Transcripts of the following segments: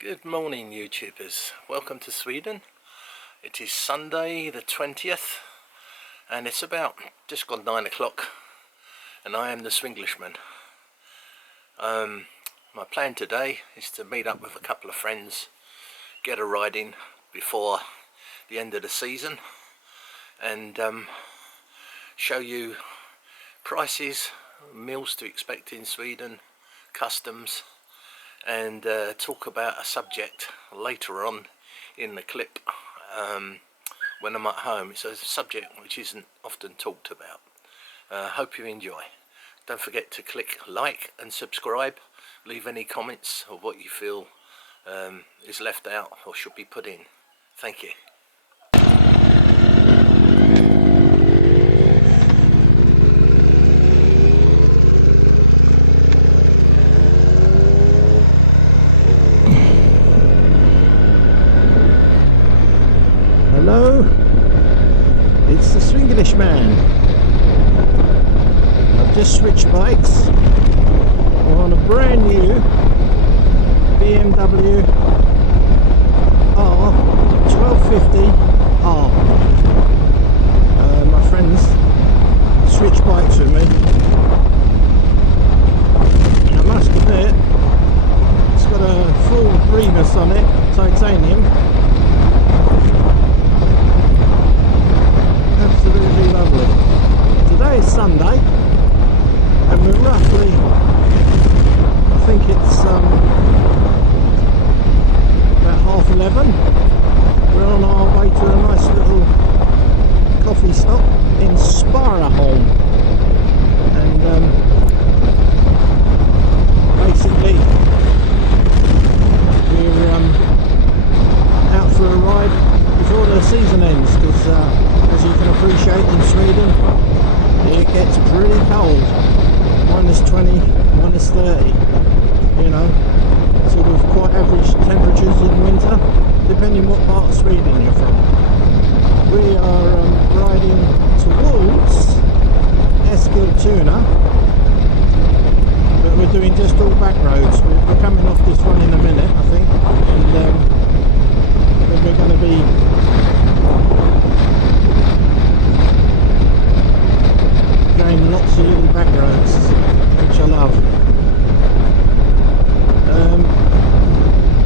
Good morning, YouTubers. Welcome to Sweden. It is Sunday the 20th and it's about just gone 9 o'clock and I am the Swinglishman. My plan today is to meet up with a couple of friends, get a riding before the end of the season and show you prices, meals to expect in Sweden, customs, and talk about a subject later on in the clip when I'm at home. It's a subject which isn't often talked about. Hope you enjoy. Don't forget to click like and subscribe. Leave any comments of what you feel is left out or should be put in. Thank you. Hello, it's the Swinglishman. I've just switched bikes on a brand new BMW R1250R. My friends switched bikes with me, and I must admit it's got a full Remus on it, titanium. Absolutely lovely. Today is Sunday and we're roughly, I think it's about 11:30. We're on our way to a nice little coffee stop in Sparaholm, and basically we're out for a ride before the season ends, because as you can appreciate, in Sweden it gets pretty cold. -20, -30, you know, sort of quite average temperatures in winter, depending what part of Sweden you're from. We are riding towards Eskilstuna, but we're doing just all back roads. We're coming off this one in a minute, I think, and then we're going to be going lots of little back roads, which I love.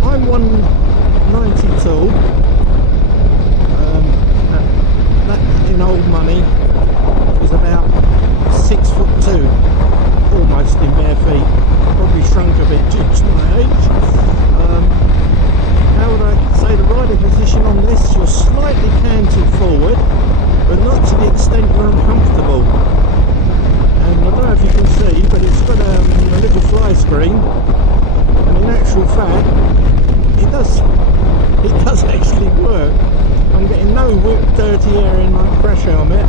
I'm 192. That in old money is about 6'2", almost in bare feet. Probably shrunk a bit due to my age. How would I say the riding position on this? You're slightly canted forward, but not to the extent you're uncomfortable. And I don't know if you can see, but it's got a little fly screen, and in actual fact it does actually work. I'm getting no dirty air in my crash helmet,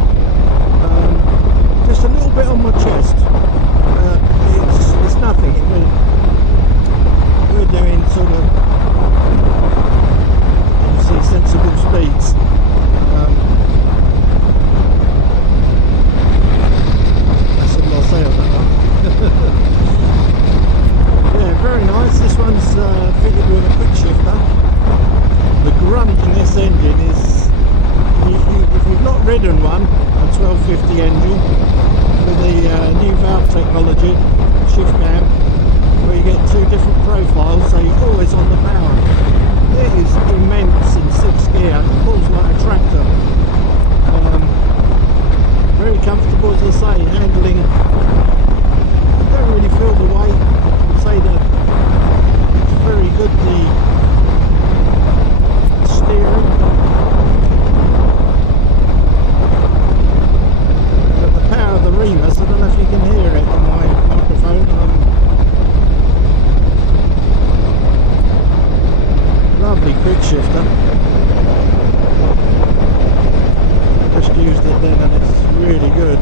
just a little bit on my chest. It's nothing. We're doing sort of sensible speeds. That's all I'll say on that one. Yeah, very nice. This one's fitted with a quick shifter. The grunt in this engine is, if you've not ridden one, a 1250 engine with the new valve technology, shift cam, where you get two different profiles, so you're always on the power. It is immense in 6th gear. It pulls like a tractor. Very comfortable, as I say, handling. I don't really feel the weight. I would say that it's very good, the steering. But the power of the Remus, I don't know if you can hear it on my microphone. Lovely quick shifter. Just used it then and it's really good.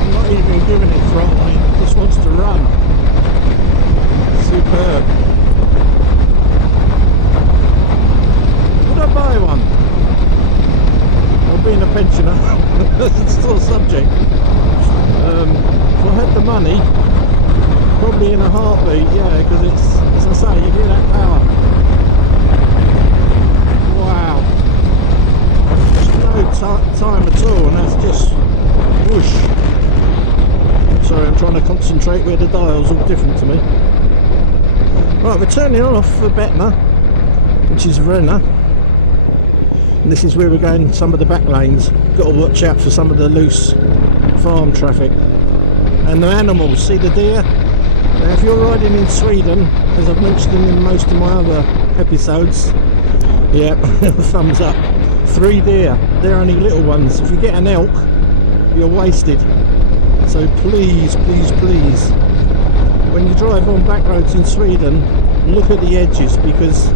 I'm not even giving it throttling, it just wants to run. Superb. Would I buy one? Well, being a pensioner, it's still a subject. If I had the money, me in a heartbeat, yeah, because it's, as I say, you hear that power. Wow. Just no time at all, and that's just whoosh. Sorry, I'm trying to concentrate where the dial's all different to me. Right, we're turning off for Betna, which is Verena. And this is where we're going, some of the back lanes. Got to watch out for some of the loose farm traffic. And the animals, see the deer? Now if you're riding in Sweden, as I've mentioned in most of my other episodes, yeah, thumbs up. 3 deer, they're only little ones. If you get an elk, you're wasted. So please, please, please, when you drive on back roads in Sweden, look at the edges, because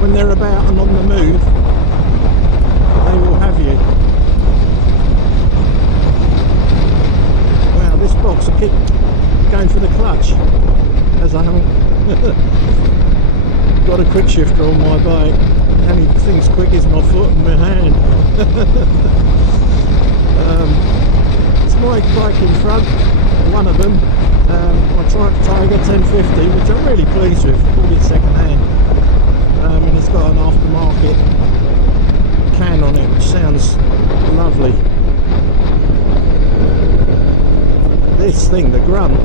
when they're about and on the move, they will have you. Wow, this box, I keep going for the clutch, as I haven't got a quick shifter on my bike. Anything's quick is my foot and my hand. It's my bike in front, one of them, my Triumph Tiger 1050, which I'm really pleased with. Bought it second hand, and it's got an aftermarket can on it, which sounds lovely. This thing, the grunt.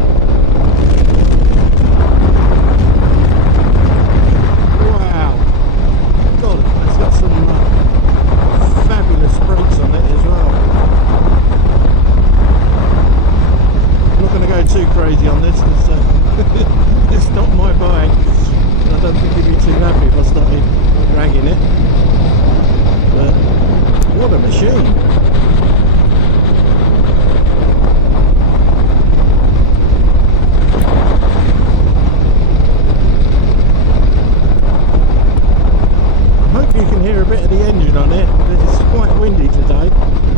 Wow. God, it's got some fabulous brakes on it as well. I'm not going to go too crazy on this, because it's not my bike. And I don't think he'd be too happy if I started dragging it. But what a machine. You can hear a bit of the engine on it. It's quite windy today.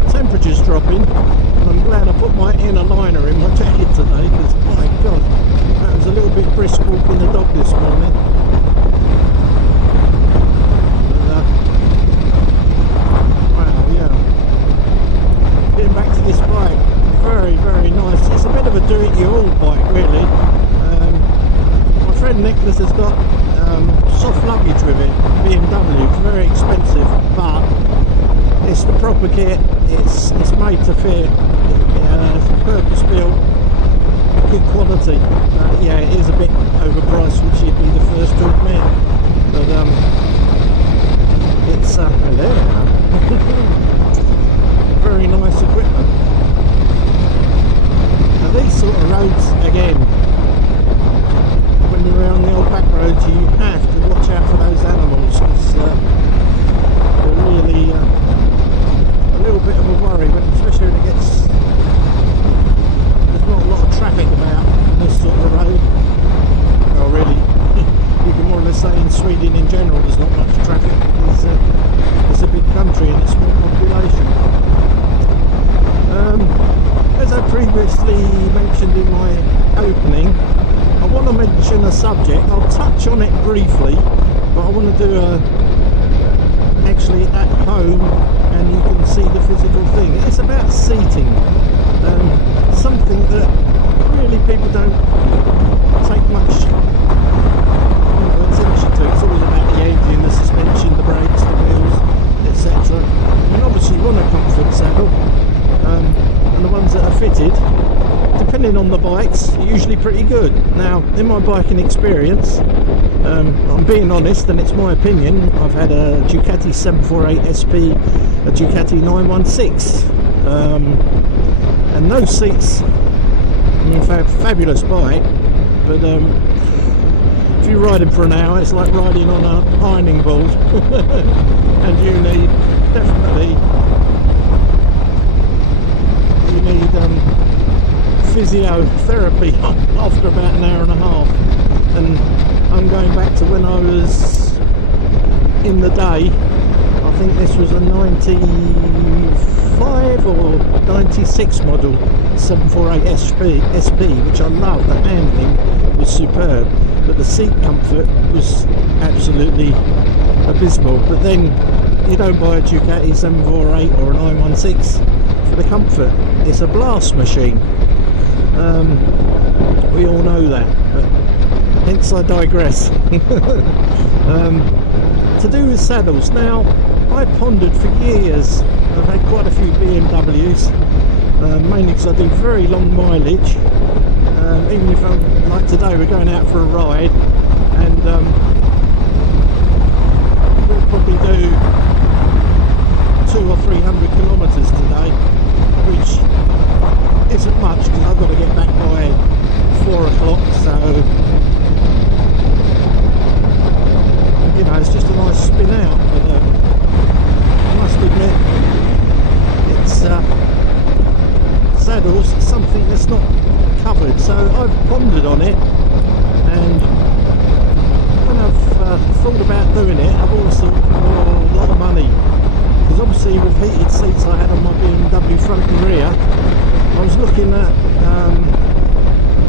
Temperature's dropping, and I'm glad I put my inner liner in my jacket today, because my god, that was a little bit brisk walking the dog this morning. Wow, yeah. Getting back to this bike, very, very nice. It's a bit of a do-it-you-all bike, really. My friend Nicholas has got soft luggage with it, BMW. It's very expensive, but it's the proper kit. It's made to fit. It's purpose built, good quality. Yeah, it is a bit overpriced, which you'd be the first to admit. But it's hello. Very nice equipment. Now these sort of roads, again, when you're around the old back roads, you have to watch out for those animals, because they're really a little bit of a worry, but especially when it gets, there's not a lot of traffic about this sort of road. Well, really, you can more or less say in Sweden in general there's not much traffic, because it's a big country and a small population. As I previously mentioned in my opening, I want to mention a subject. I'll touch on it briefly, but I want to do actually at home, and you can see the physical thing. It's about seating, something that really people don't take much attention to. It's always about the engine, the suspension, the brakes, the wheels, etc. And obviously you want a comfort saddle, and the ones that are fitted, depending on the bikes, are usually pretty good. Now, in my biking experience, I'm being honest, and it's my opinion, I've had a Ducati 748 SP, a Ducati 916, and those seats, fabulous bike, but if you're riding for an hour, it's like riding on an ironing board, and you need physiotherapy after about an hour and a half. And I'm going back to when I was in the day. I think this was a 95 or 96 model 748 SP, which I love. The handling was superb, but the seat comfort was absolutely abysmal. But then you don't buy a Ducati 748 or a 916 for the comfort. It's a blast machine. We all know that, but hence I digress. To do with saddles, now I pondered for years. I've had quite a few BMWs, mainly because I do very long mileage. Even if I'm, like today, we're going out for a ride, and we'll probably do 200 or 300 kilometres today, which isn't much because I've got to get back by 4 o'clock, so you know, it's just a nice spin out. But I must admit, it's saddles, something that's not covered, so I've pondered on it, and when I've thought about doing it, I've always thought, oh, a lot of money, because obviously with heated seats I had on my BMW front and rear, I was looking at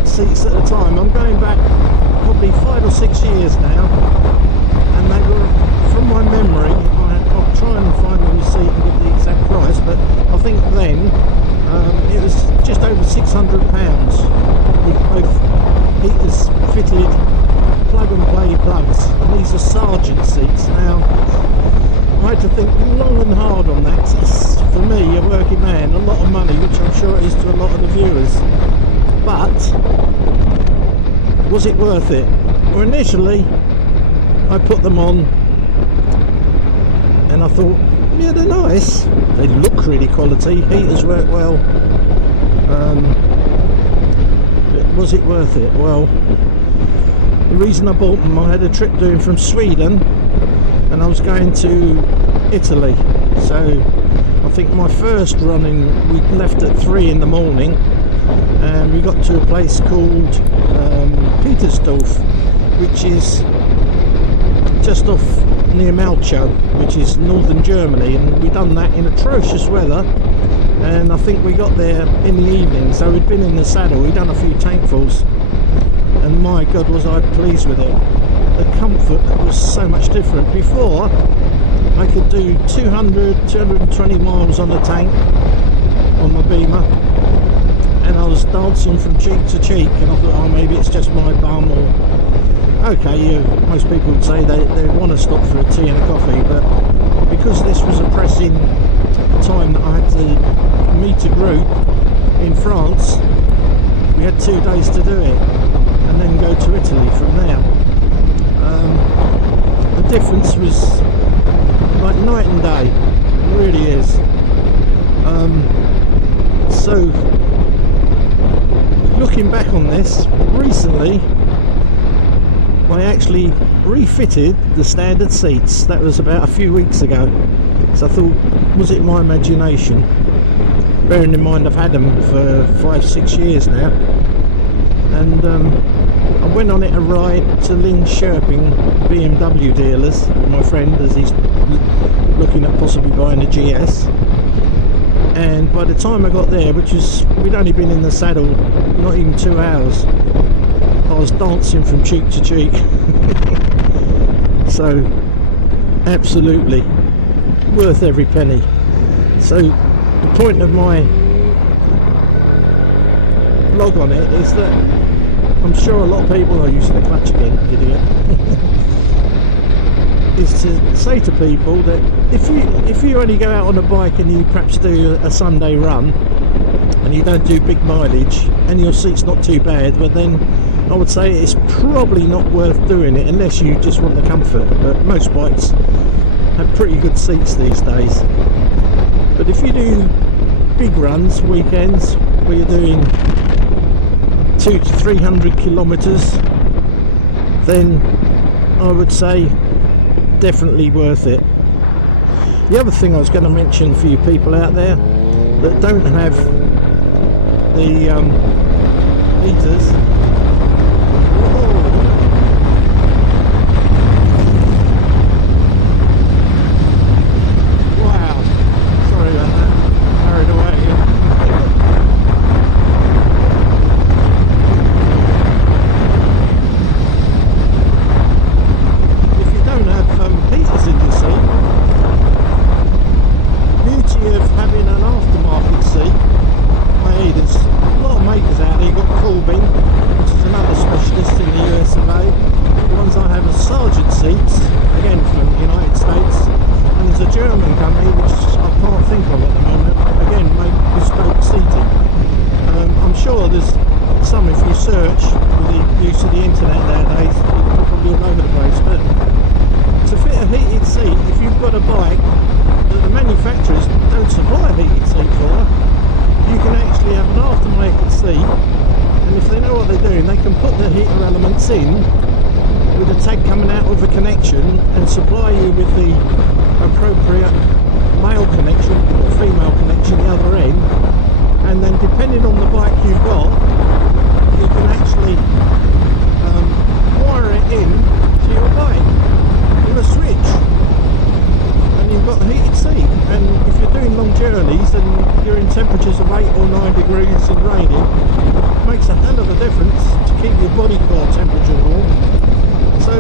seats at the time. I'm going back probably 5 or 6 years now, and they were, from my memory, I'll try and find the receipt and give the exact price, but I think then it was just over £600 with both heaters fitted, plug and play plugs, and these are Sergeant seats. Now I had to think long and hard on that, 'cause it's, for me, a working man, a lot of money, which I'm sure it is to a lot of the viewers. But was it worth it? Well, initially I put them on and I thought, yeah, they're nice, they look really quality, heaters work well, but was it worth it? Well, the reason I bought them, I had a trip doing from Sweden and I was going to Italy, so I think my first running, we left at 3 in the morning and we got to a place called Petersdorf, which is just off near Malchow, which is northern Germany, and we done that in atrocious weather, and I think we got there in the evening, so we'd been in the saddle, we'd done a few tankfuls, and my God was I pleased with it. The comfort was so much different. Before I could do 220 miles on the tank on my Beamer, and I was dancing from cheek to cheek, and I thought, oh, maybe it's just my bum, or okay, most people would say they want to stop for a tea and a coffee, but because this was a pressing time that I had to meet a group in France, we had 2 days to do it and then go to Italy from there. The difference was like night and day, it really is. So looking back on this, recently I actually refitted the standard seats. That was about a few weeks ago, so I thought, was it my imagination? Bearing in mind I've had them for 5-6 years now, and I went on it a ride to Linköping BMW dealers with my friend, as he's looking at possibly buying a GS, and by the time I got there, which was, we'd only been in the saddle not even 2 hours, I was dancing from cheek to cheek. So absolutely worth every penny. So the point of my blog on it is that I'm sure a lot of people are using the clutch again, idiot. Is to say to people that if you only go out on a bike and you perhaps do a Sunday run and you don't do big mileage and your seat's not too bad, but then I would say it's probably not worth doing it unless you just want the comfort. But most bikes have pretty good seats these days. But if you do big runs, weekends, where you're doing 200 to 300 kilometers, then I would say definitely worth it. The other thing I was going to mention for you people out there that don't have the heaters, of having an aftermarket seat, there's a lot of makers out there, you've got there's some, if you search with the use of the internet nowadays, you're probably all over the place, but to fit a heated seat, if you've got a bike that the manufacturers don't supply a heated seat for, you can actually have an aftermarket seat, and if they know what they're doing, they can put the heater elements in with a tag coming out of a connection and supply you with the appropriate male connection or female connection the other end, and then depending on the bike you've got, you can actually wire it in to your bike with a switch, and you've got a heated seat. And if you're doing long journeys and you're in temperatures of 8 or 9 degrees and raining, it makes a hell of a difference to keep your body core temperature warm. So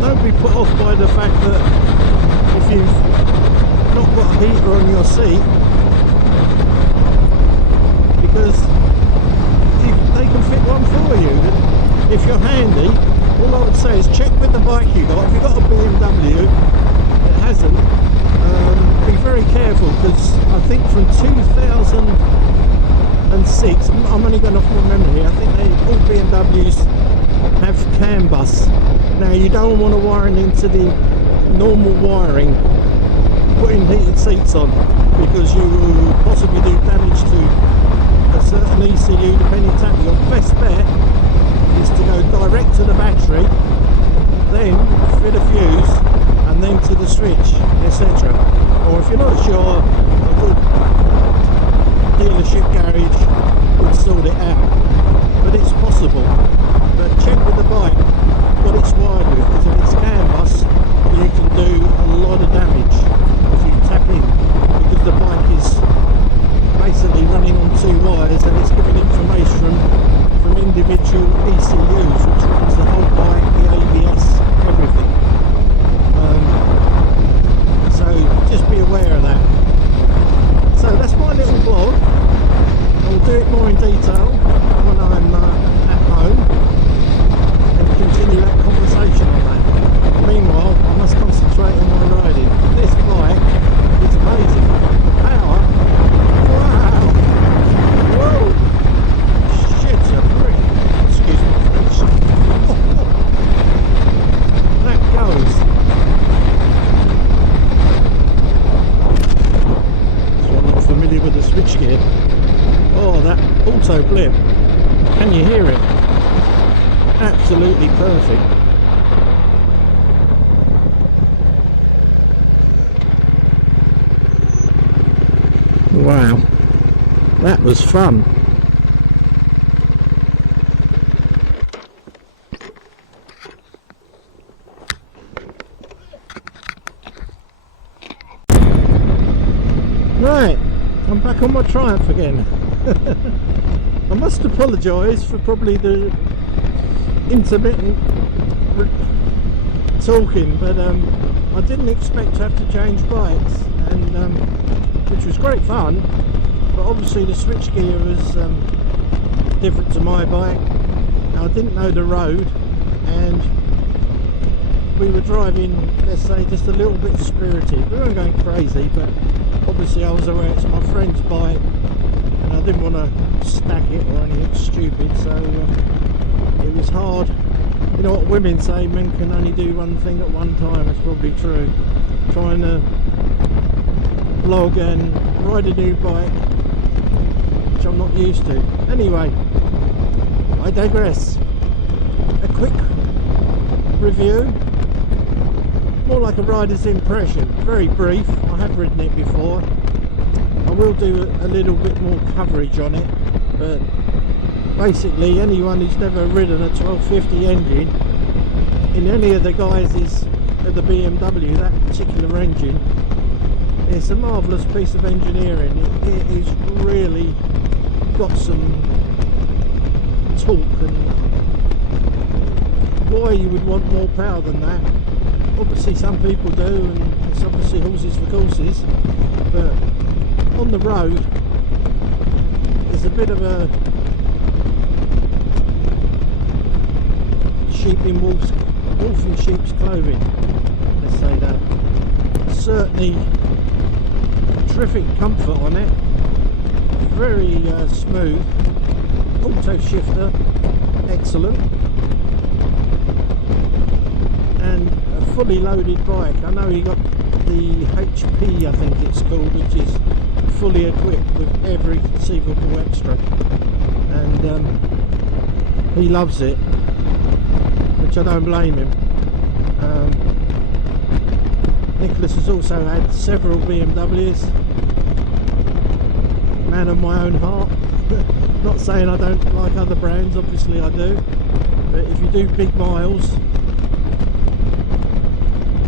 don't be put off by the fact that if you've not got a heater on your seat, because they can fit one for you. If you're handy, all I would say is check with the bike you got. If you've got a BMW that hasn't, be very careful, because I think from 2006, I'm only going off my memory here, I think all BMWs have CAN bus. Now you don't want to wire it into the normal wiring, putting heated seats on, because you will possibly do damage to a certain ECU depending on your best bet is to go direct to the battery, then fit a fuse, and then to the switch, etc. Or if you're not sure, a good dealership garage would sort it out, but it's possible. But check with the bike what it's wired with, because if it's CAN bus, you can do a lot of damage if you tap in, because the bike is basically running on 2 wires and it's giving information from individual ECUs, which runs the whole bike, the ABS, everything. So just be aware of that. So that's my little vlog. I'll do it more in detail when I'm at home and continue that conversation on that. Meanwhile, I must concentrate on my riding. This bike is amazing. The power, wow! Whoa! Shit, a brick. Excuse me, French. That goes. So I'm not familiar with the switchgear. Oh, that auto blip. Can you hear it? Absolutely perfect. Wow, that was fun. Right, I'm back on my Triumph again. I must apologise for probably the intermittent talking, but I didn't expect to have to change bikes, and which was great fun, but obviously the switchgear was different to my bike. Now, I didn't know the road, and we were driving, let's say, just a little bit spirited. We weren't going crazy, but obviously I was aware it's my friend's bike and I didn't want to stack it or anything stupid, so it was hard. You know what women say, men can only do one thing at one time. It's probably true. Trying to vlog and ride a new bike, which I'm not used to. Anyway, I digress. A quick review, more like a rider's impression, very brief. I have ridden it before. I will do a little bit more coverage on it, but basically anyone who's never ridden a 1250 engine in any of the guises of the BMW, that particular engine, it's a marvellous piece of engineering. It is really got some torque, and why you would want more power than that, obviously some people do, and it's obviously horses for courses, but on the road there's a bit of a sheep in wolf in sheep's clothing, let's say that. Certainly terrific comfort on it, very smooth, auto shifter, excellent, and a fully loaded bike. I know he got the HP, I think it's called, which is fully equipped with every conceivable extra, and he loves it, which I don't blame him. Nicholas has also had several BMWs, man of my own heart. Not saying I don't like other brands, obviously I do, but if you do big miles,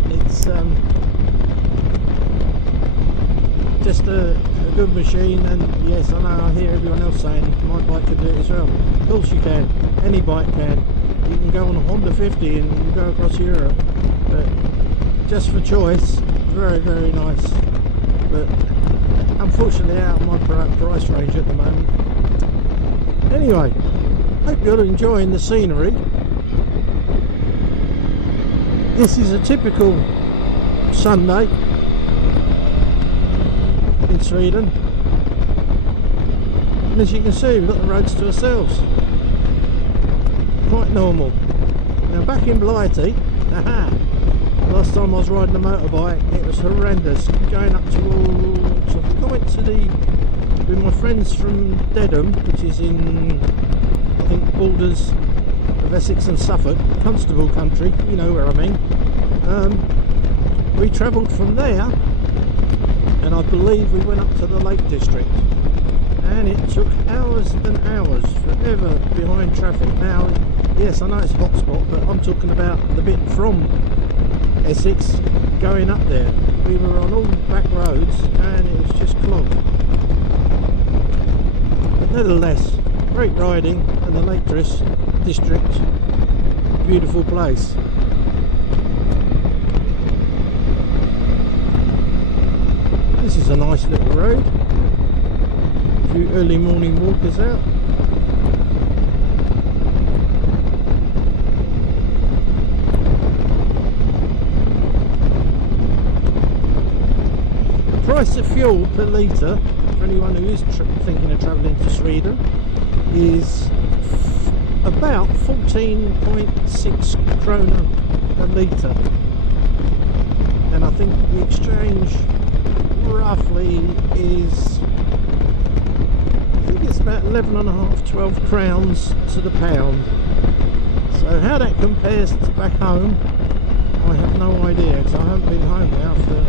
it's just a good machine. And yes, I know I hear everyone else saying my bike could do it as well. Of course you can, any bike can. You can go on a Honda 50 and go across Europe, but just for choice, very, very nice, but unfortunately out of my price range at the moment. Anyway, hope you're enjoying the scenery. This is a typical Sunday in Sweden, and as you can see, we've got the roads to ourselves. Quite normal. Now back in Blighty, last time I was riding a motorbike, it was horrendous. Going up towards, I think I went to with my friends from Dedham, which is in, I think, borders of Essex and Suffolk, Constable country, you know where I mean. We travelled from there, and I believe we went up to the Lake District, and it took hours and hours, forever behind traffic. Now, yes, I know it's a hot spot, but I'm talking about the bit from Essex going up there. We were on all back roads and it was just clogged. But nevertheless, great riding, and the Lake District, beautiful place. This is a nice little road. A few early morning walkers out. Price of fuel per litre for anyone who is thinking of travelling to Sweden is about 14.6 krona a litre, and I think the exchange roughly is, I think it's about 11.5, 12 crowns to the pound. So how that compares to back home, I have no idea, because I haven't been home now for,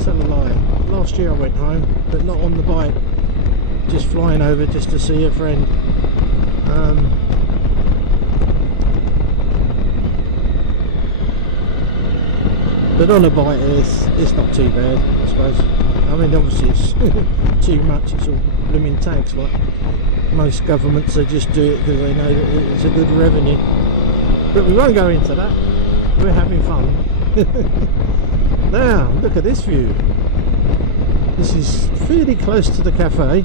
tell a lie, last year I went home, but not on the bike, just flying over just to see a friend. But on a bike it's not too bad, I suppose. I mean, obviously it's too much, it's all blooming tax, like most governments. They just do it because they know that it's a good revenue. But we won't go into that, we're having fun. Now, look at this view. This is fairly close to the cafe.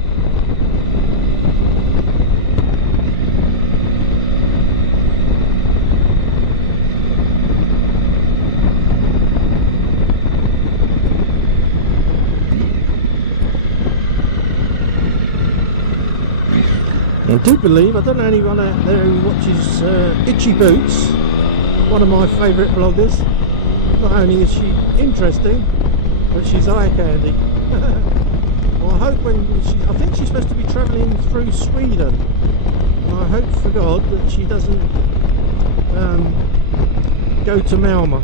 I do believe, I don't know anyone out there who watches Itchy Boots, one of my favourite bloggers. Not only is she interesting, but she's eye candy. Well, I hope I think she's supposed to be travelling through Sweden. And I hope for God that she doesn't go to Malmö.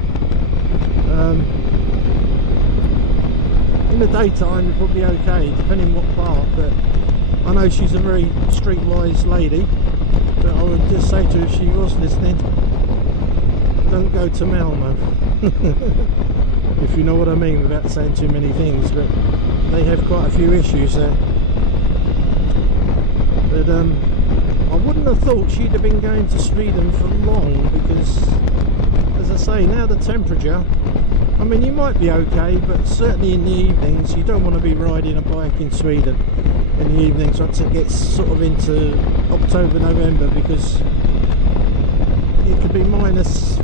In the daytime you're probably okay, depending what part, but I know she's a very streetwise lady, but I would just say to her, if she was listening, don't go to Malmö. If you know what I mean, without saying too many things, but they have quite a few issues there. But I wouldn't have thought she'd have been going to Sweden for long, because as I say, now the temperature, I mean, you might be okay, but certainly in the evenings you don't want to be riding a bike in Sweden in the evenings once it gets sort of into October, November, because it could be -8,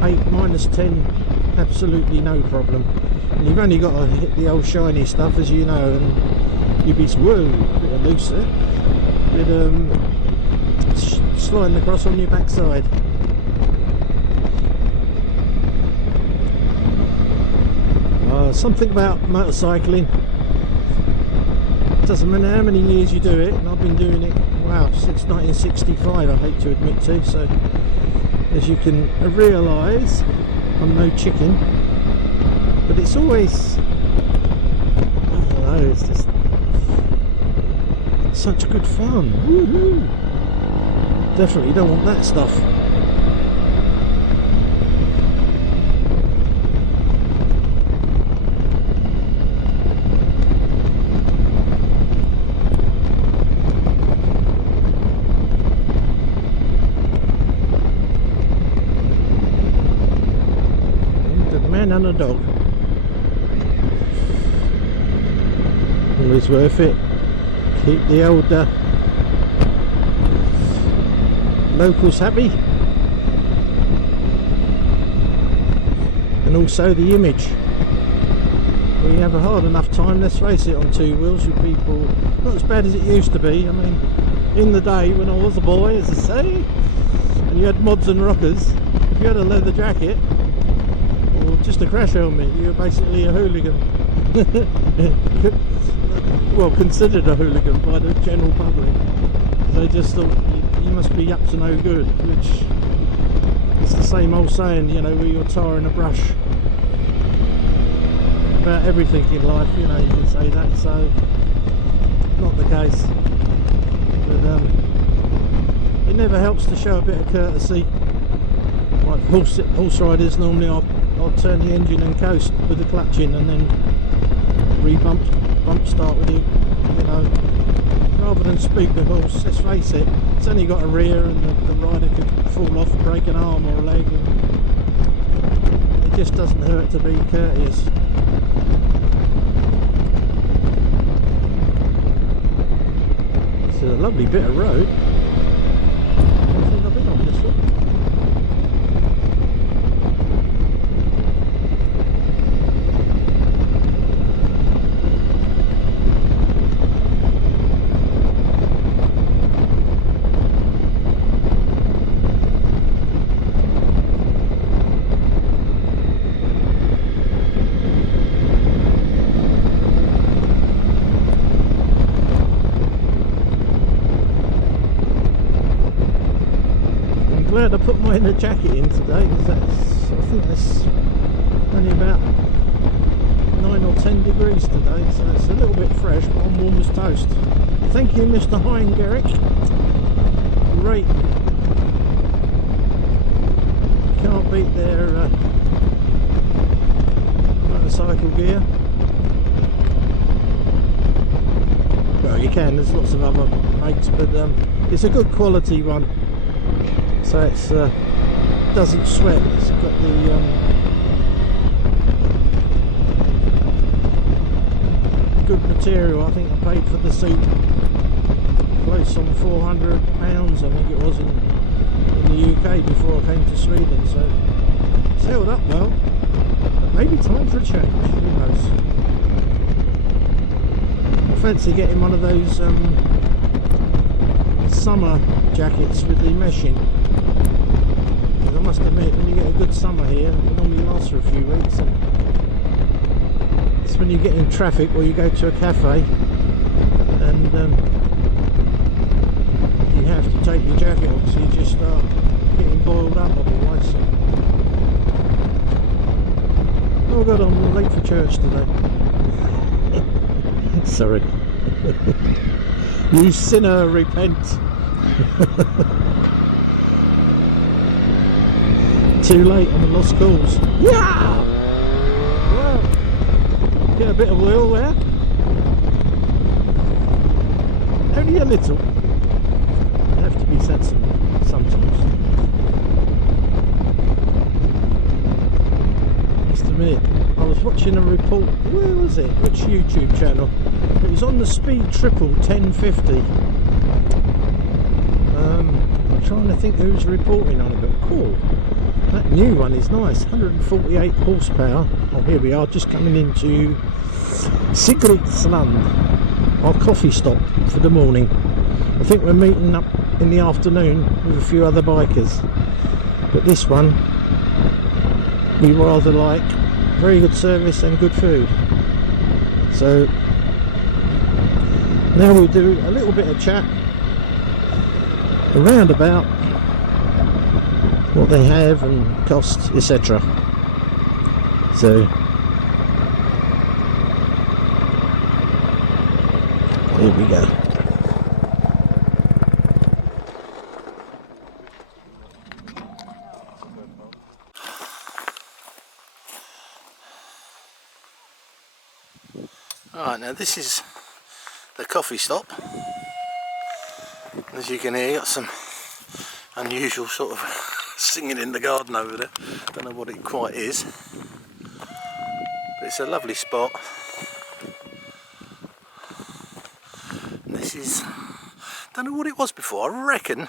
-10, absolutely no problem. And you've only got to hit the old shiny stuff, as you know, and you'd be, whoa, bit of loose there. With sliding across on your backside. Something about motorcycling, doesn't matter how many years you do it, and I've been doing it, wow, since 1965, I hate to admit to, so as you can realise, I'm no chicken, but it's always, I don't know, it's just such good fun. Woohoo! Definitely don't want that stuff. And a dog. Always worth it. Keep the old locals happy, and also the image. We have a hard enough time, let's face it, on two wheels with people. Not as bad as it used to be. I mean, in the day when I was a boy, as I say, and you had mods and rockers, if you had a leather jacket or just a crash helmet, you were basically a hooligan. Well, considered a hooligan by the general public. They just thought you must be up to no good, which is the same old saying, you know, where you're tarring a brush about everything in life, you know, you can say that, so not the case. But it never helps to show a bit of courtesy. Like horse riders, normally I'll turn the engine and coast with the clutch in, and then bump start with it, you know, rather than spook the horse. Let's face it, it's only got a rear, and the rider could fall off, break an arm or a leg, and it just doesn't hurt to be courteous. It's a lovely bit of road. I don't think I've been on this one. Glad I put my inner jacket in today, because I think that's only about 9 or 10 degrees today, so it's a little bit fresh, but I'm warm as toast. Thank you, Mr. Heingerich. Great. Can't beat their motorcycle gear. Well, you can, there's lots of other makes, but it's a good quality one. So it's doesn't sweat. It's got the good material. I think I paid for the suit close on £400, I think it was in the UK before I came to Sweden. So it's held up well. But maybe time for a change. Who knows? I fancy getting one of those summer jackets with the meshing. I must admit, when you get a good summer here, it normally lasts for a few weeks, and it's when you get in traffic or you go to a cafe and you have to take your jacket off, so you just start getting boiled up otherwise. Oh god, I'm late for church today. Sorry. You sinner, repent. Too late on the lost cause. Yeah! Wow. Get a bit of wheel there. Only a little. You have to be sensible sometimes. Just a minute. I was watching a report. Where was it? Which YouTube channel? It was on the Speed Triple 1050. I'm trying to think who's reporting on it, but cool. That new one is nice, 148 horsepower. Oh, here we are, just coming into Sigridslunds. our coffee stop for the morning. I think we're meeting up in the afternoon with a few other bikers, but this one we rather like. Very good service and good food. So now we'll do a little bit of chat around about what they have and costs, etc. So here we go. Alright, now this is the coffee stop. As you can hear, got some unusual sort of singing in the garden over there. Don't know what it quite is, but it's a lovely spot. And this is, don't know what it was before. I reckon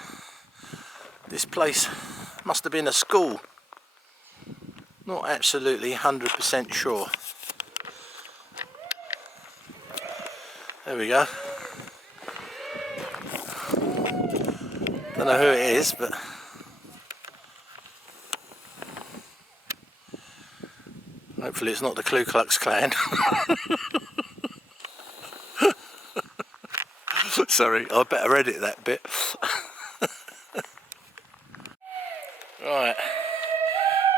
this place must have been a school. Not absolutely 100% sure. There we go. Don't know who it is, but hopefully it's not the Ku Klux Klan. Sorry, I better edit that bit. Right,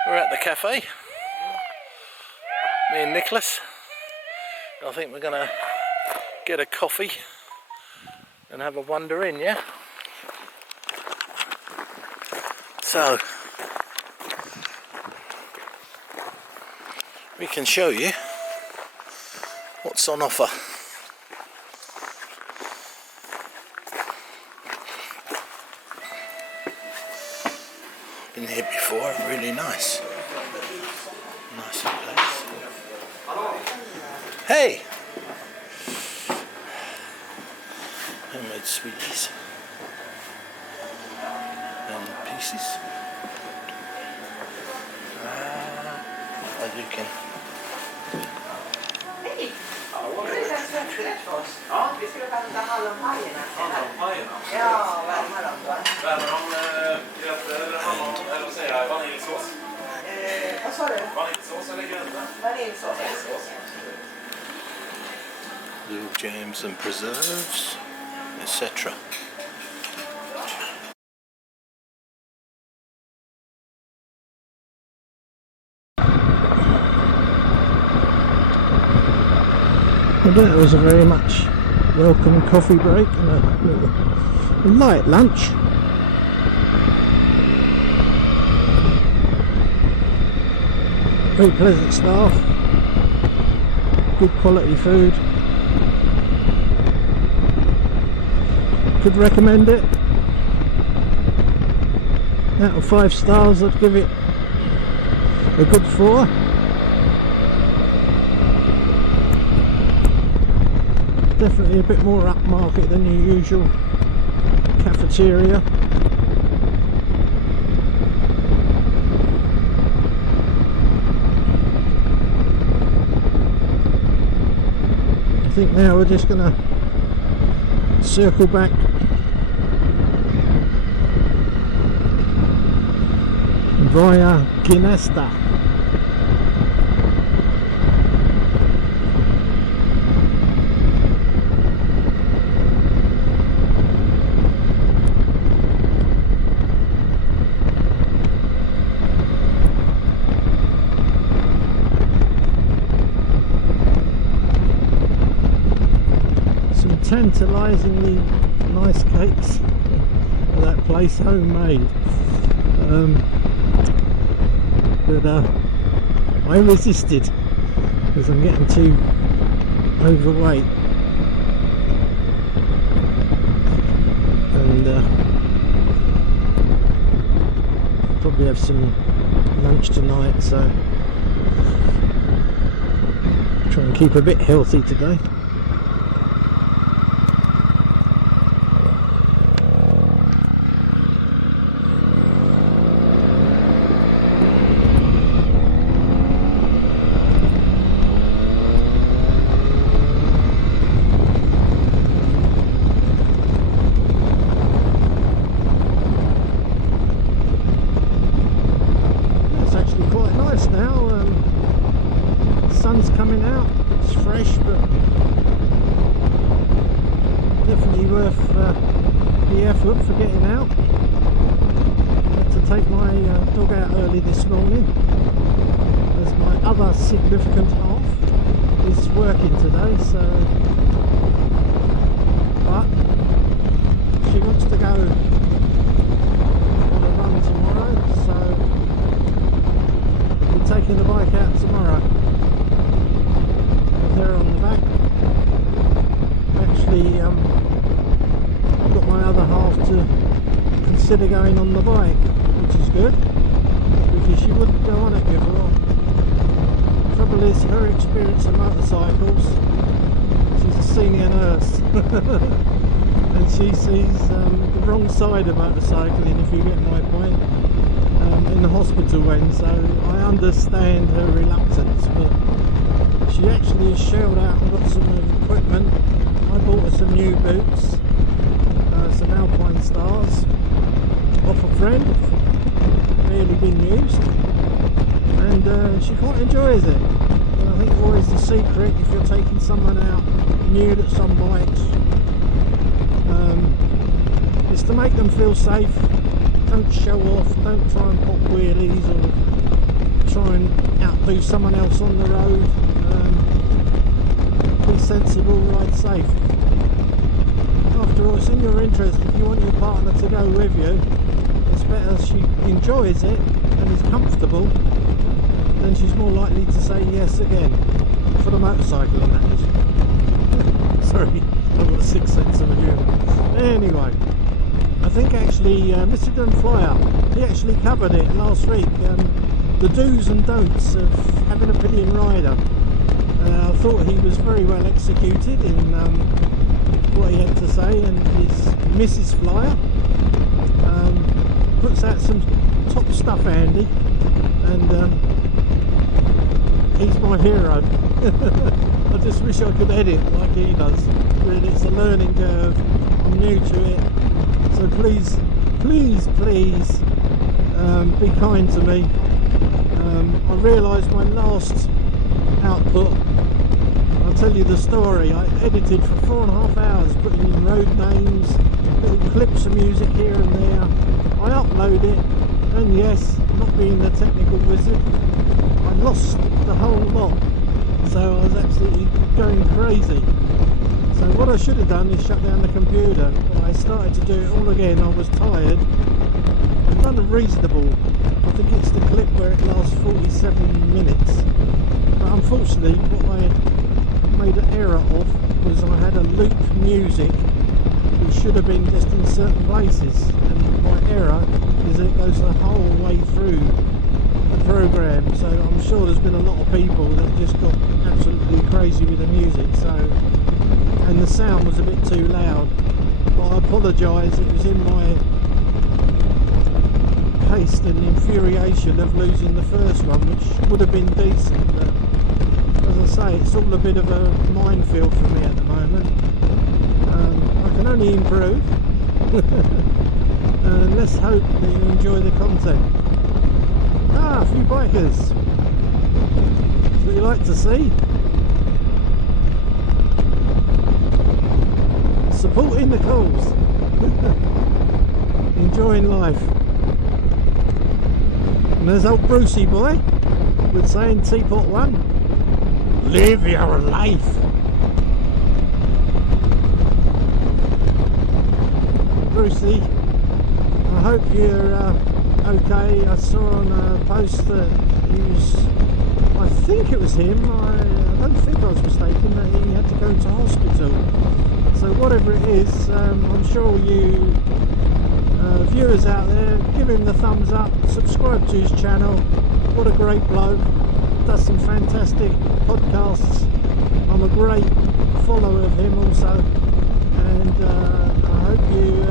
we're at the cafe. Me and Nicholas. I think we're gonna get a coffee and have a wander in, yeah? So we can show you what's on offer. Been here before, really nice. Nice place. Hey! Homemade sweeties and pieces. As you can. Hej! Det är en svenskrätt för oss. Ja. Vi skulle värma hallonpajerna. Hallonpajerna? Ja, värma dem då. Värma dem gröt eller hallon, eller vad säger jag, vaniljsås? Vad sa du? Vaniljsås eller gröt? Vaniljsås. Little jams and preserves, etc. Well, that was a very much welcome coffee break and a light lunch. Very pleasant staff, good quality food. Could recommend it. Out of 5 stars, I'd give it a good 4. Definitely a bit more upmarket than your usual cafeteria. I think now we're just gonna circle back via Ginesta. Tantalisingly nice cakes at that place, homemade. But I resisted because I'm getting too overweight, and probably have some lunch tonight, so try and keep a bit healthy today. the effort for getting out. Had to take my dog out early this morning, as my other significant half is working today, so but she wants to go on a run tomorrow, so we're taking the bike out tomorrow with her on the back. Actually, I've got my other half to consider going on the bike, which is good, because she wouldn't go on it before. The trouble is, her experience of motorcycles, she's a senior nurse and she sees the wrong side of motorcycling, if you get my point, in the hospital when, so I understand her reluctance, but she actually has shelled out and got some equipment. I bought her some new boots, some Alpine Stars off a friend, barely been used, and she quite enjoys it. And I think always the secret, if you're taking someone out new that's on bikes, is to make them feel safe. Don't show off, don't try and pop wheelies or try and outdo someone else on the road. Be sensible, ride safe. After all, it's in your interest. If you want your partner to go with you, it's better she enjoys it and is comfortable, then she's more likely to say yes again. For the motorcycle, and that is. Sorry, I've got a sixth sense of humour. Anyway, I think actually Mr. Dunflyer, he actually covered it last week. The do's and don'ts of having a pillion rider. I thought he was very well executed in what he had to say, and his Mrs. Flyer puts out some top stuff, Andy, and he's my hero. I just wish I could edit like he does. Really, it's a learning curve. I'm new to it, so please, please, please be kind to me. I realised my last output, I'll tell you the story, I edited for 4.5 hours, putting in road names, little clips of music here and there. I upload it, and yes, not being the technical wizard, I lost the whole lot, so I was absolutely going crazy. So what I should have done is shut down the computer. When I started to do it all again, I was tired. I've done a reasonable, I think it's the clip where it lasts 47 minutes. But unfortunately, what I made an error of was I had a loop music which should have been just in certain places, and my error is that it goes the whole way through the program. So I'm sure there's been a lot of people that just got absolutely crazy with the music, so, and the sound was a bit too loud. But I apologise, it was in my haste and infuriation of losing the first one, which would have been decent, but as I say, it's all a bit of a minefield for me at the moment. I can only improve. And let's hope that you enjoy the content. A few bikers. That's what you like to see. Supporting the cause. Enjoying life. And there's old Brucey boy would say in Teapot 1, live your life. Brucey, I hope you're okay. I saw on a post that he was, I think it was him, I don't think I was mistaken, that he had to go to hospital. So whatever it is, I'm sure you viewers out there, give him the thumbs up, subscribe to his channel. What a great bloke, does some fantastic podcasts. I'm a great follower of him also, and I hope you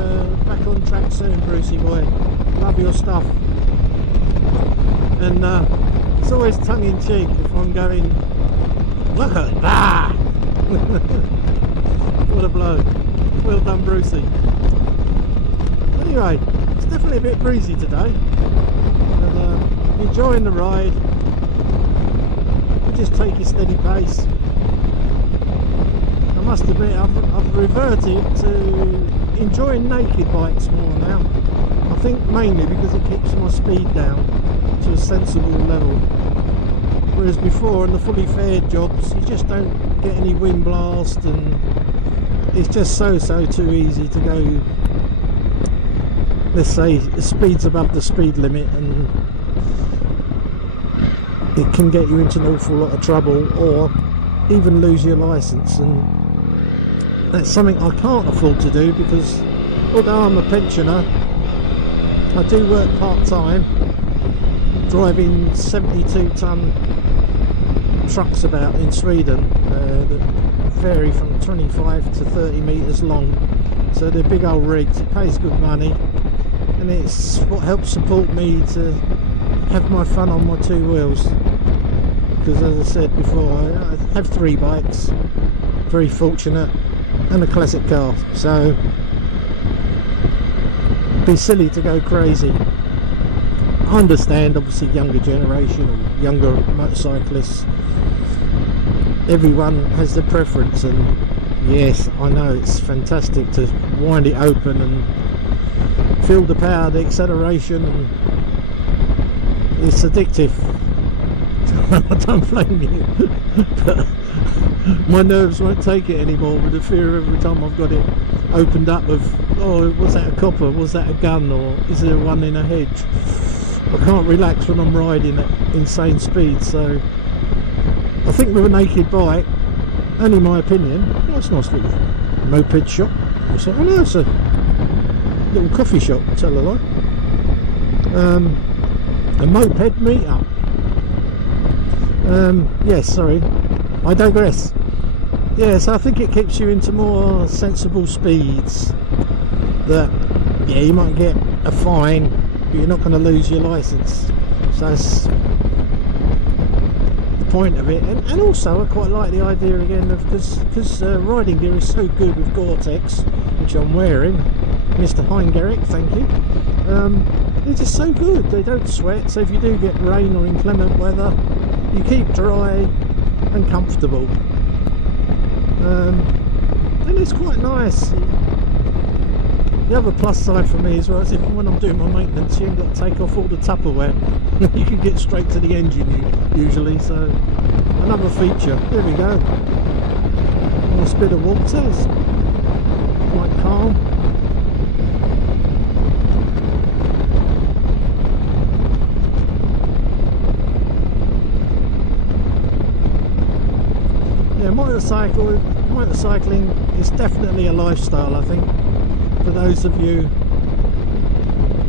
back on track soon, Brucey boy. Love your stuff. And it's always tongue in cheek if I'm going, look at that. What a bloke. Well done, Brucey. Anyway, it's definitely a bit breezy today, but enjoying the ride. We just take a steady pace. I must admit, I've reverted to enjoying naked bikes more now. I think mainly because it keeps my speed down to a sensible level. Whereas before in the fully fared jobs, you just don't get any wind blast, and it's just so too easy to go, let's say, speeds above the speed limit, and it can get you into an awful lot of trouble, or even lose your license. And that's something I can't afford to do, because although I'm a pensioner, I do work part-time driving 72-ton trucks about in Sweden that vary from 25 to 30 metres long, so they're big old rigs. It pays good money, and it's what helps support me to have my fun on my two wheels, because as I said before, I have 3 bikes, very fortunate, and a classic car, so it'd be silly to go crazy. I understand obviously younger generation or younger motorcyclists, everyone has their preference, and yes, I know it's fantastic to wind it open and feel the power, the acceleration, and it's addictive. I don't blame you, but my nerves won't take it anymore, with the fear every time I've got it opened up of, oh, was that a copper, was that a gun, or is there one in a hedge? I can't relax when I'm riding at insane speeds. So I think with a naked bike, only my opinion, oh, it's a nice little moped shop. So, oh no, it's a little coffee shop, tell a lie. A moped meetup. Yes, sorry, I digress. Yes, I think it keeps you into more sensible speeds. That, yeah, you might get a fine, but you're not going to lose your license. So that's the point of it. And also I quite like the idea again of, because riding gear is so good with Gore-Tex, which I'm wearing, Mr. Heingerich, thank you. They're just so good, they don't sweat, so if you do get rain or inclement weather, you keep dry and comfortable. And it's quite nice. The other plus side for me as well is, when I'm doing my maintenance, you ain't got to take off all the Tupperware. You can get straight to the engine usually, so another feature. There we go. Nice bit of water, it's quite calm. Yeah, motorcycling is definitely a lifestyle, I think. For those of you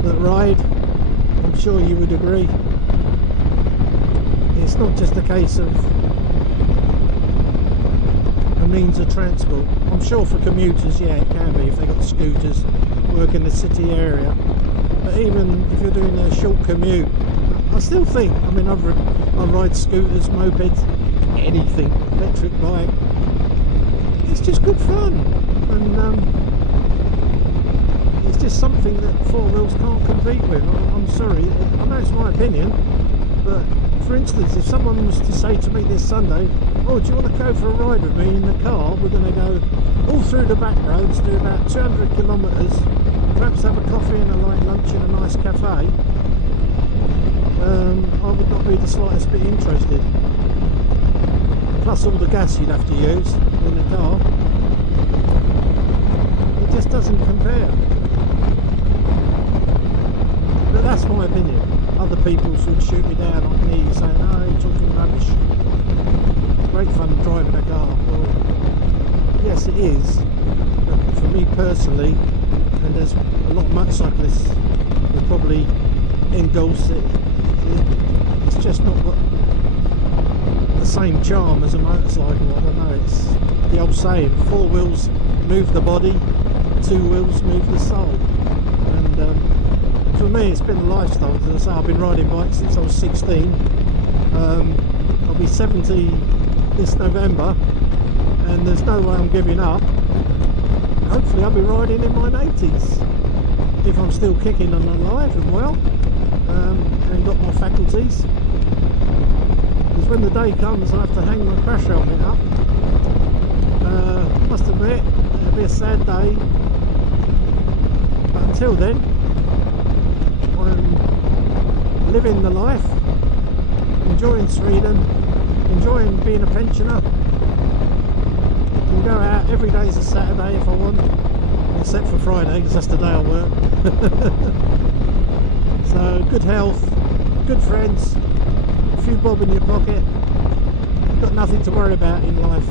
that ride, I'm sure you would agree. It's not just a case of a means of transport. I'm sure for commuters, yeah, it can be if they got scooters, work in the city area. But even if you're doing a short commute, I still think, I mean, I ride scooters, mopeds, anything, electric bike. It's just good fun, and it's just something that 4 wheels can't compete with. I'm sorry, I know it's my opinion, but for instance, if someone was to say to me this Sunday, oh, do you want to go for a ride with me in the car? We're going to go all through the back roads, do about 200 kilometres, perhaps have a coffee and a light lunch in a nice cafe. I would not be the slightest bit interested. Plus all the gas you'd have to use in the car. It just doesn't compare. But that's my opinion. Other people should shoot me down on me saying, oh, you're talking rubbish. Great fun driving a car. Well, yes it is. But for me personally, and there's a lot of motorcyclists who probably endorse it, it's just not got the same charm as a motorcycle. I don't know, it's the old saying, 4 wheels move the body, 2 wheels move the soul. And for me it's been a lifestyle. As I say, I've been riding bikes since I was 16. I'll be 70 this November, and there's no way I'm giving up. Hopefully I'll be riding in my 80s, if I'm still kicking and alive and well, and got my faculties. Because when the day comes I have to hang my crash helmet up, I must admit it'll be a sad day, until then, I'm living the life, enjoying Sweden, enjoying being a pensioner. I can go out every day is a Saturday if I want, except for Friday because that's the day I work. So good health, good friends, a few bob in your pocket. You've got nothing to worry about in life.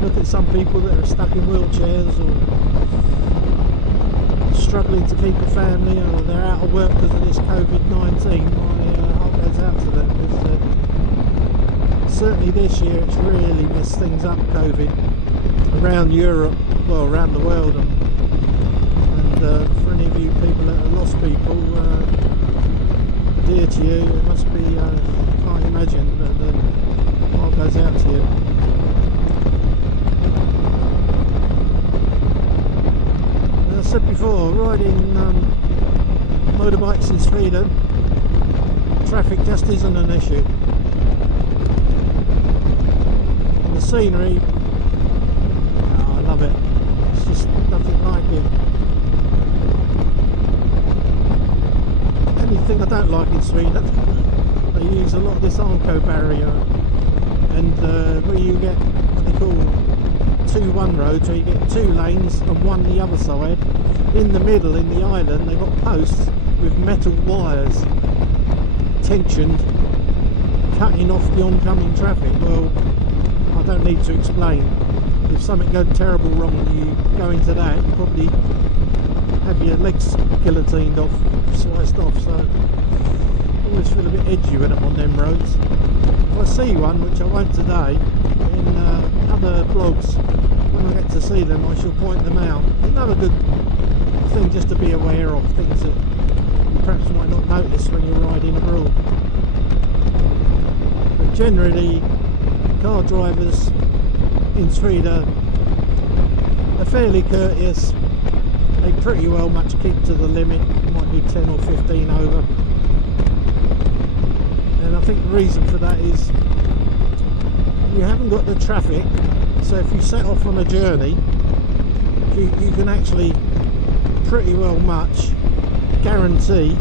Look at some people that are stuck in wheelchairs or struggling to keep a family, or they're out of work because of this COVID-19. My heart goes out to them, because certainly this year it's really messed things up, COVID, around Europe, well, around the world. And for any of you people that have lost people dear to you, it must be, can't imagine, but the heart goes out to you. As I said before, riding motorbikes in Sweden, traffic just isn't an issue. And the scenery, I love it. It's just nothing like it. Anything I don't like in Sweden, they use a lot of this Arco barrier, and where you get what they call 2-1 roads, where you get 2 lanes and one the other side. In the middle, in the island, they've got posts with metal wires tensioned, cutting off the oncoming traffic. Well, I don't need to explain. If something goes terrible wrong and you go into that, you probably have your legs guillotined off, sliced off. So I always feel a bit edgy when I'm on them roads. If I see one, which I won't today, in other blogs, when I get to see them I shall point them out. Another good thing just to be aware of, things that you perhaps might not notice when you're riding abroad. But generally, car drivers in Sweden are fairly courteous. They pretty well much keep to the limit, might be 10 or 15 over. And I think the reason for that is you haven't got the traffic, so if you set off on a journey, you can actually pretty well much guarantee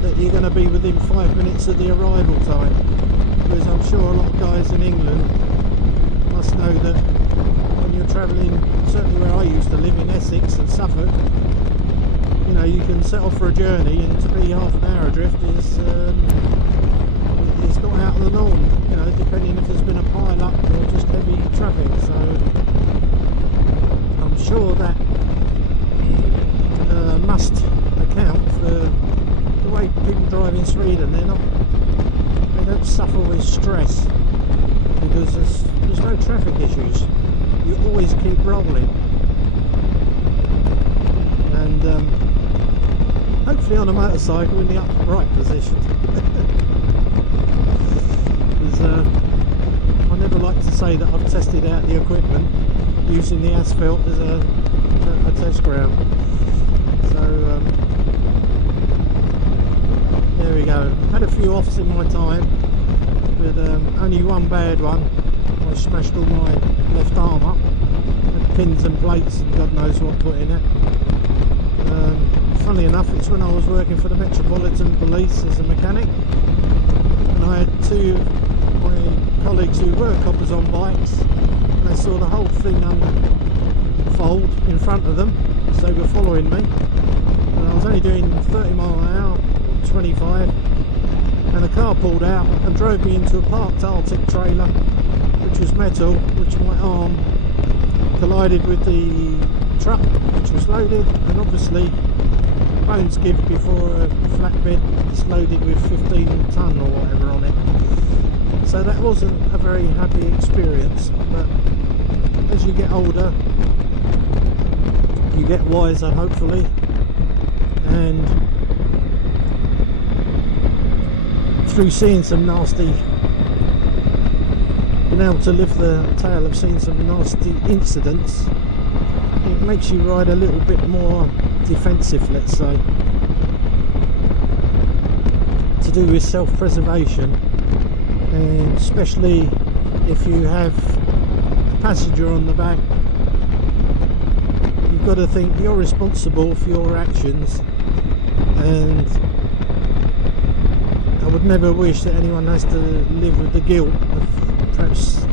that you're going to be within 5 minutes of the arrival time. Because I'm sure a lot of guys in England must know that when you're travelling, certainly where I used to live in Essex and Suffolk, you know, you can set off for a journey and to be half an hour adrift is it's not out of the norm, you know, depending if there's been a pile up or just heavy traffic. So I'm sure that must account for the way people drive in Sweden. They don't suffer with stress because there's no traffic issues. You always keep rolling, and hopefully on a motorcycle in the upright position. I never like to say that I've tested out the equipment using the asphalt as a test ground. So there we go. Had a few offs in my time, with only one bad one. I smashed all my left arm up, had pins and plates and God knows what put in it. Funnily enough, it's when I was working for the Metropolitan Police as a mechanic, and I had 2 of my colleagues who were coppers on bikes, and they saw the whole thing unfold in front of them, so they were following me, and I was only doing 30 mile an hour, or 25, and the car pulled out and drove me into a parked Arctic trailer, which was metal, which my arm collided with the truck which was loaded, and obviously bones give before a flatbed is loaded with 15 tonne or whatever on it. So that wasn't a very happy experience, but as you get older you get wiser, hopefully, and through seeing some nasty, being able to lift the tale of seeing some nasty incidents, it makes you ride a little bit more defensive, let's say, to do with self-preservation, and especially if you have a passenger on the back, you you've got to think you're responsible for your actions, and I would never wish that anyone has to live with the guilt of perhaps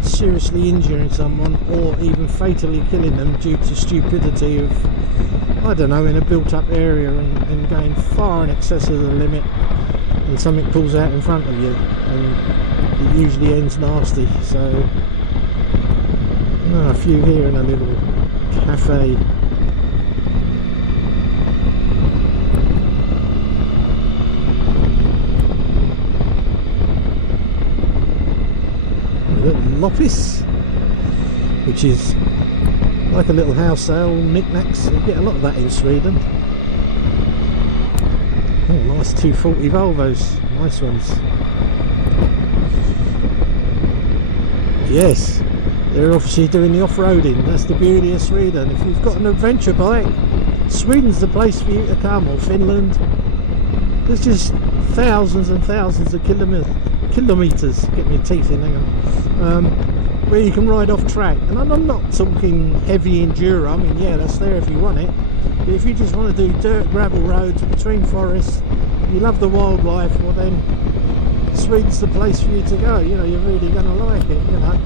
seriously injuring someone or even fatally killing them due to stupidity of, I don't know, in a built-up area and going far in excess of the limit, and something pulls out in front of you and it usually ends nasty. So a few here in a little cafe. A little office, which is like a little house sale, knickknacks. You get a lot of that in Sweden. Oh, nice 240 Volvos, nice ones. Yes, they're obviously doing the off-roading. That's the beauty of Sweden. If you've got an adventure bike, Sweden's the place for you to come, or Finland. There's just thousands and thousands of kilometres, get my teeth in, hang on, where you can ride off track. And I'm not talking heavy enduro. I mean, yeah, that's there if you want it. But if you just want to do dirt gravel roads between forests, you love the wildlife, well then Sweden's the place for you to go. You know, you're really going to like it, you know.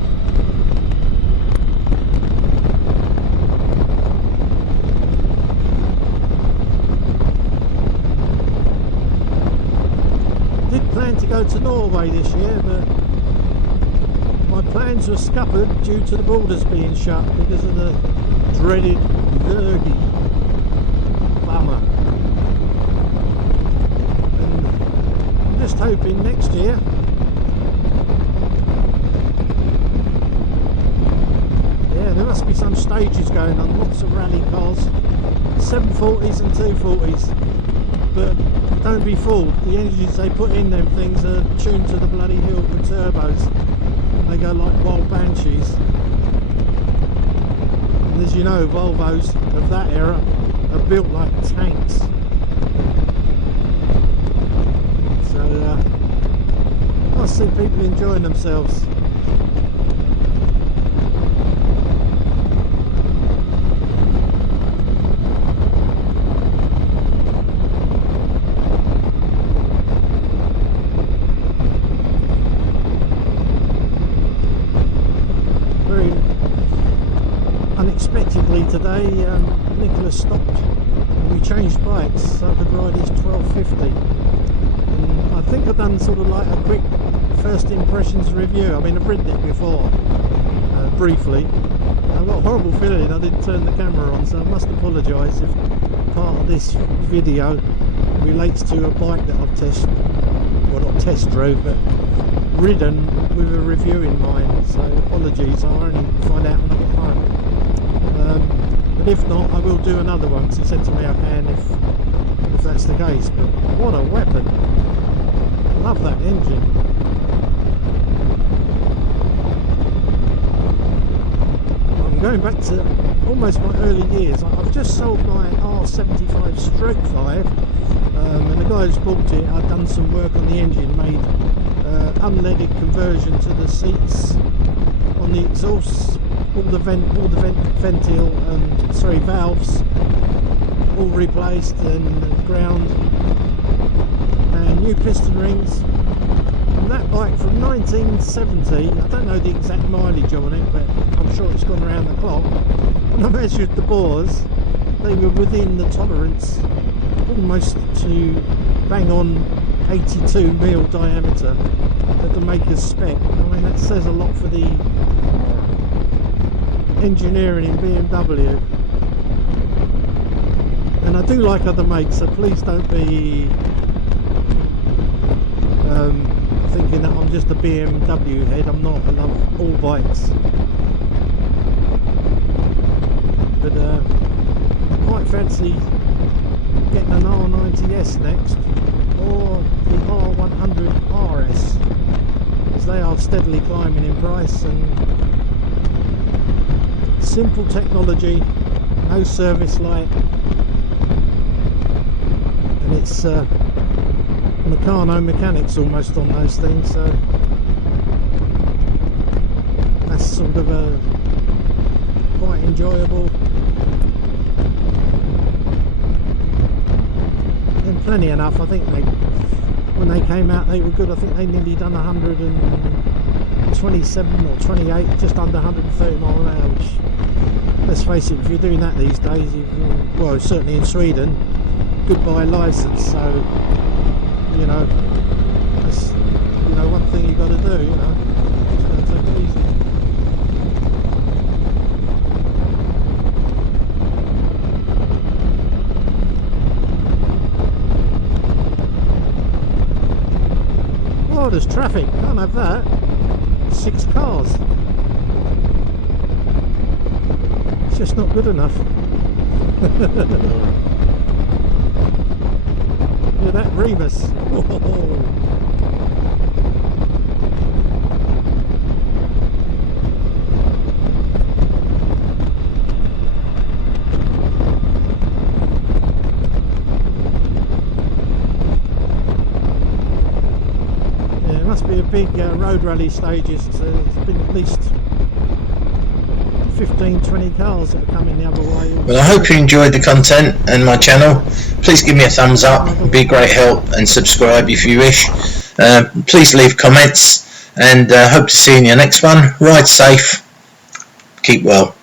To go to Norway this year, but my plans were scuppered due to the borders being shut because of the dreaded lurgy bummer. And I'm just hoping next year there must be some stages going on, lots of rally cars, 740s and 240s, but don't be fooled, the engines they put in them things are tuned to the bloody hill with turbos. They go like wild banshees. And as you know, Volvos of that era are built like tanks. So I see people enjoying themselves. Unexpectedly today, Nicholas stopped and we changed bikes so I could ride his 1250. And I think I've done sort of like a quick first impressions review. I mean, I've ridden it before, briefly. I've got a horrible feeling I didn't turn the camera on, so I must apologise if part of this video relates to a bike that I've not test drove, but ridden with a review in mind. So apologies, I'll only find out when I get home. But if not, I will do another one, because he said to me I can if that's the case. But what a weapon! I love that engine. I'm going back to almost my early years. I've just sold my R75 Stroke 5, and the guy who's bought it, I've done some work on the engine, made unleaded conversion to the seats on the exhausts. All the valves all replaced and ground, and new piston rings. And that bike from 1970, I don't know the exact mileage on it, but I'm sure it's gone around the clock. When I measured the bores, they were within the tolerance, almost to bang on 82mm diameter at the maker's spec. I mean, that says a lot for the engineering in BMW. And I do like other makes, so please don't be thinking that I'm just a BMW head. I'm not. I love all bikes, but I quite fancy getting an R90S next, or the R100 RS, as they are steadily climbing in price. And simple technology, no service light, and it's Meccano mechanics almost on those things, so that's sort of a quite enjoyable plenty enough. I think when they came out they were good. I think they nearly done 127 or 28, just under 130 mile an hour, which, let's face it, if you're doing that these days, well, certainly in Sweden, goodbye licence. So, you know, that's, you know, one thing you've got to do, you know, just got to take it easy. Oh, there's traffic, can't have that. 6 cars. It's just not good enough. Look at that Rebus. Whoa. Be a big road rally stages, so there's been at least 15-20 cars that are coming the other way. Well, I hope you enjoyed the content and my channel. Please give me a thumbs up, it'd be a great help, and subscribe if you wish. Please leave comments, and hope to see you in your next one. Ride safe, keep well.